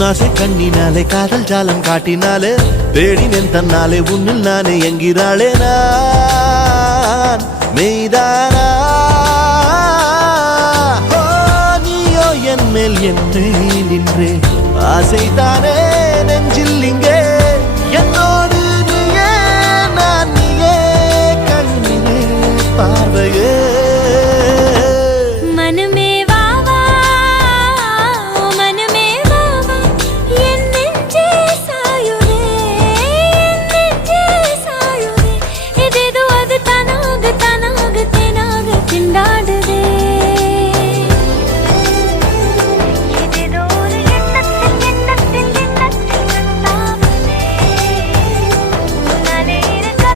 உன்னாசை கண்ணினாலே காதல் ஜாலம் காட்டினாலே தேடினேன் தன்னாலே உன்னில் நானே என்கிறாளே நான் மெய்தானா நீயோ என் மேல் என்னே நின்றே ஆசைதானே